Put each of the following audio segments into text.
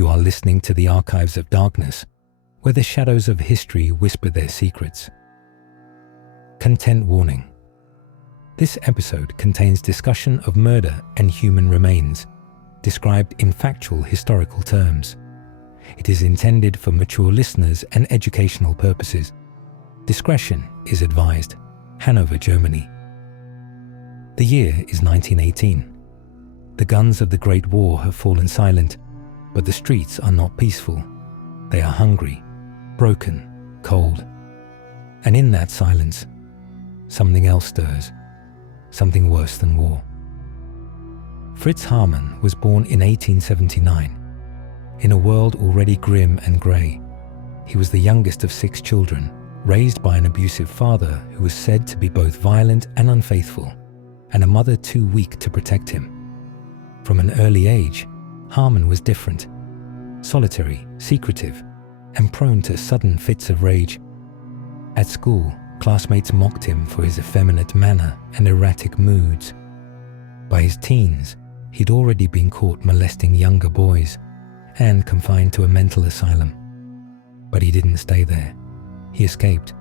You are listening to the Archives of Darkness, where the shadows of history whisper their secrets. Content warning. This episode contains discussion of murder and human remains, described in factual historical terms. It is intended for mature listeners and educational purposes. Discretion is advised. Hanover, Germany. The year is 1918. The guns of the Great War have fallen silent, but the streets are not peaceful. They are hungry, broken, cold. And in that silence, something else stirs, something worse than war. Fritz Haarmann was born in 1879. In a world already grim and grey, he was the youngest of 6 children, raised by an abusive father who was said to be both violent and unfaithful, and a mother too weak to protect him. From an early age, Haarmann was different, solitary, secretive, and prone to sudden fits of rage. At school, classmates mocked him for his effeminate manner and erratic moods. By his teens, he'd already been caught molesting younger boys and confined to a mental asylum. But he didn't stay there. He escaped,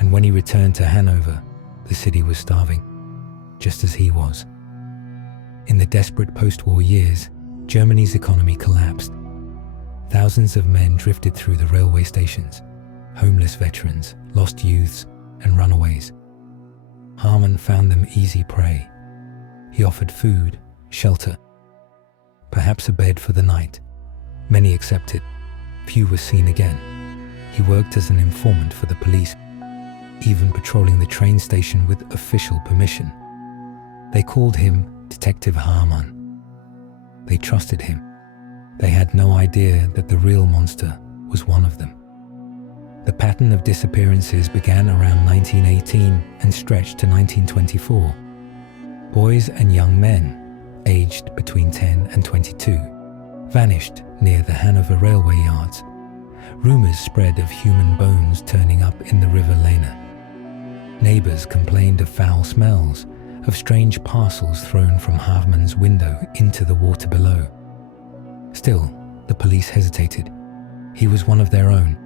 and when he returned to Hanover, the city was starving, just as he was. In the desperate post-war years, Germany's economy collapsed. Thousands of men drifted through the railway stations, homeless veterans, lost youths, and runaways. Haarmann found them easy prey. He offered food, shelter, perhaps a bed for the night. Many accepted. Few were seen again. He worked as an informant for the police, even patrolling the train station with official permission. They called him Detective Haarmann. They trusted him. They had no idea that the real monster was one of them. The pattern of disappearances began around 1918 and stretched to 1924. Boys and young men, aged between 10 and 22, vanished near the Hanover railway yards. Rumors spread of human bones turning up in the River Lena. Neighbors complained of foul smells, of strange parcels thrown from Haarmann's window into the water below. Still, the police hesitated. He was one of their own,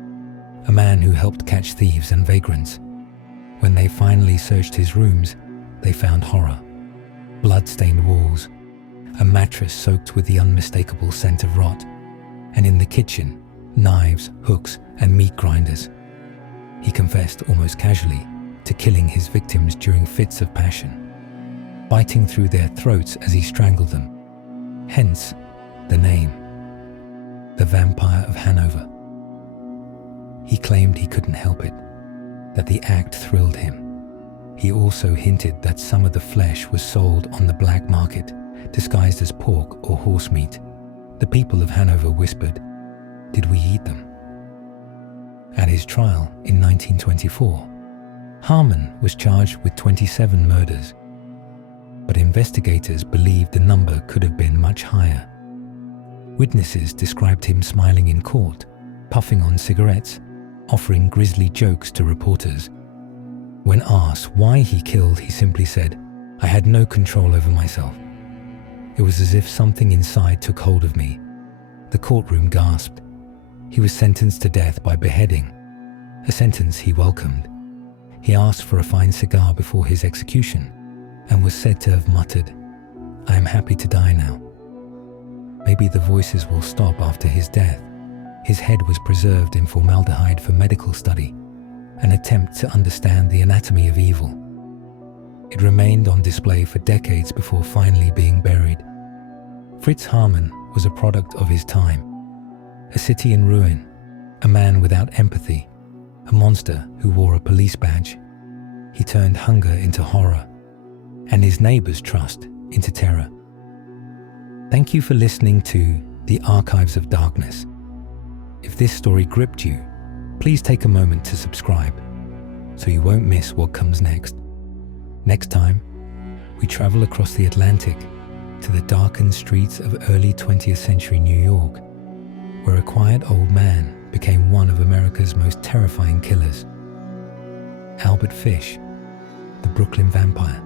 a man who helped catch thieves and vagrants. When they finally searched his rooms, they found horror. Blood-stained walls, a mattress soaked with the unmistakable scent of rot, and in the kitchen, knives, hooks, and meat grinders. He confessed almost casually to killing his victims during fits of passion, biting through their throats as he strangled them. Hence, the name, the Vampire of Hanover. He claimed he couldn't help it, that the act thrilled him. He also hinted that some of the flesh was sold on the black market, disguised as pork or horse meat. The people of Hanover whispered, "Did we eat them?" At his trial in 1924, Haarmann was charged with 27 murders, but investigators believed the number could have been much higher. Witnesses described him smiling in court, puffing on cigarettes, offering grisly jokes to reporters. When asked why he killed, he simply said, "I had no control over myself. It was as if something inside took hold of me." The courtroom gasped. He was sentenced to death by beheading, a sentence he welcomed. He asked for a fine cigar before his execution and was said to have muttered, "I am happy to die now." Maybe the voices will stop after his death. His head was preserved in formaldehyde for medical study, an attempt to understand the anatomy of evil. It remained on display for decades before finally being buried. Fritz Haarmann was a product of his time, a city in ruin, a man without empathy, a monster who wore a police badge. He turned hunger into horror, and his neighbors' trust into terror. Thank you for listening to The Archives of Darkness. If this story gripped you, please take a moment to subscribe so you won't miss what comes next. Next time, we travel across the Atlantic to the darkened streets of early 20th century New York, where a quiet old man became one of America's most terrifying killers. Albert Fish, the Brooklyn Vampire.